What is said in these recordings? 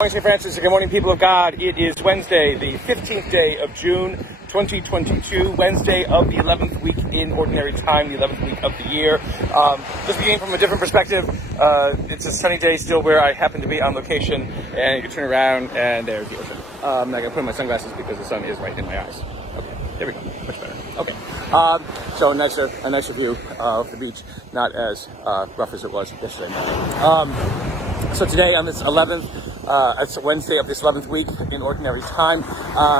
Morning, St. Francis. Good morning, people of God. It is Wednesday, the 15th day of June, 2022, Wednesday of the 11th week in Ordinary Time, the 11th week of the year. Just beginning from a different perspective, it's a sunny day still where I happen to be on location, and you can turn around, and there's the ocean. I'm not going to put on my sunglasses because the sun is right in my eyes. Okay, there we go. Much better. Okay. So a nicer view of the beach, not as rough as it was yesterday morning. So today on this 11th, it's Wednesday of this 11th week in Ordinary Time,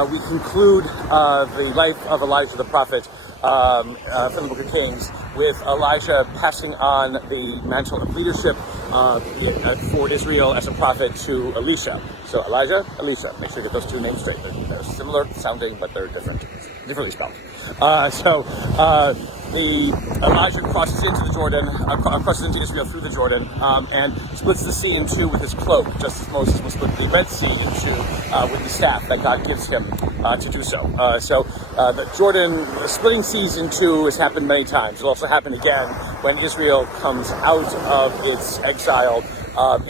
we conclude the life of Elijah the prophet from the Book of Kings with Elijah passing on the mantle of leadership for Israel as a prophet to Elisha. So Elijah, Elisha, make sure you get those two names straight. They're similar sounding, but they're differently spelled. Elijah crosses into the Jordan, crosses into Israel through the Jordan, and splits the sea in two with his cloak, just as Moses will split the Red Sea in two with the staff that God gives him to do so. The Jordan splitting seas in two has happened many times. It'll also happen again when Israel comes out of its exile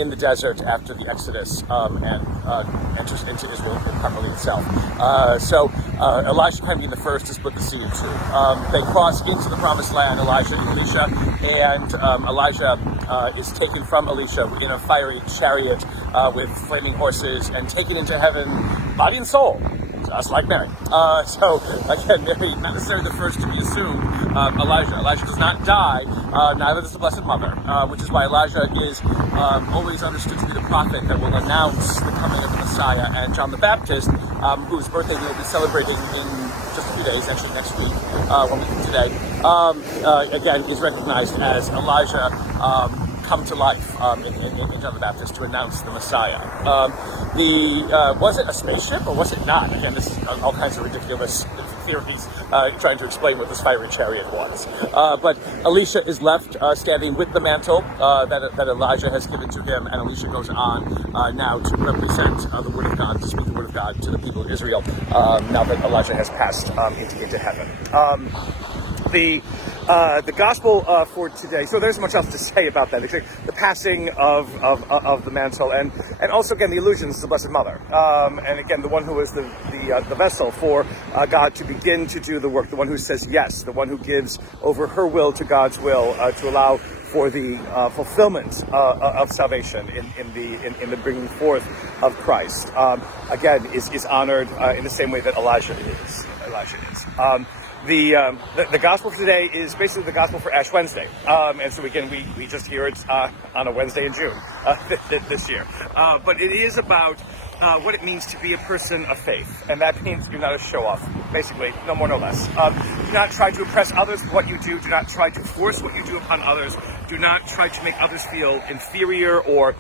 in the desert after the Exodus and enters into Israel properly itself. Elijah kind of being the first to split the sea in two. They cross into the promised land, Elijah and Elisha, and Elijah is taken from Elisha in a fiery chariot with flaming horses and taken into heaven, body and soul, just like Mary. Again, Mary, not necessarily the first to be assumed. Elijah does not die, neither does the Blessed Mother, which is why Elijah is always understood to be the prophet that will announce the coming of the Messiah. And John the Baptist, whose birthday we will be celebrating in just a few days, actually next week, 1 week from today, again, is recognized as Elijah come to life in John the Baptist to announce the Messiah. Was it a spaceship or was it not? Again, this is all kinds of ridiculous theories trying to explain what this fiery chariot was. But Elisha is left standing with the mantle that Elijah has given to him, and Elisha goes on now to represent the Word of God, to speak the Word of God to the people of Israel, now that Elijah has passed into heaven. The gospel for today. So there's much else to say about that. The passing of the mantle, and also again the allusions to the Blessed Mother, and again the one who is the vessel for God to begin to do the work, the one who says yes, the one who gives over her will to God's will to allow for the fulfillment of salvation in the bringing forth of Christ. Again, is honored in the same way that Elijah is. The gospel for today is basically the gospel for Ash Wednesday, and so again we just hear it on a Wednesday in June this year. But it is about what it means to be a person of faith, and that means you're not a show-off, basically, no more, no less. Do not try to impress others with what you do. Do not try to force what you do upon others. Do not try to make others feel inferior or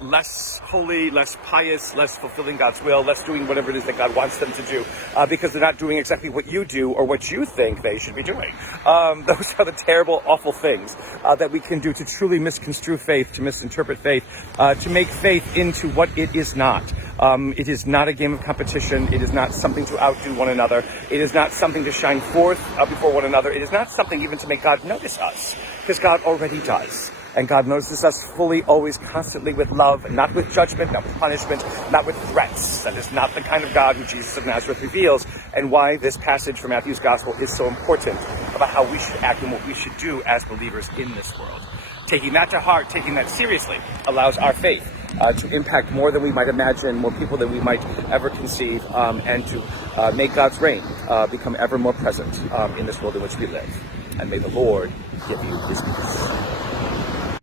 less holy, less pious, less fulfilling God's will, less doing whatever it is that God wants them to do, because they're not doing exactly what you do or what you think they should be doing. Those are the terrible, awful things that we can do to truly misconstrue faith, to misinterpret faith, to make faith into what it is not. It is not a game of competition. It is not something to outdo one another. It is not something to shine forth before one another. It is not something even to make God notice us, because God already does. And God notices us fully, always, constantly with love, not with judgment, not with punishment, not with threats. That is not the kind of God who Jesus of Nazareth reveals, and why this passage from Matthew's Gospel is so important about how we should act and what we should do as believers in this world. Taking that to heart, taking that seriously, allows our faith to impact more than we might imagine, more people than we might ever conceive, and to make God's reign become ever more present in this world in which we live. And may the Lord give you his peace.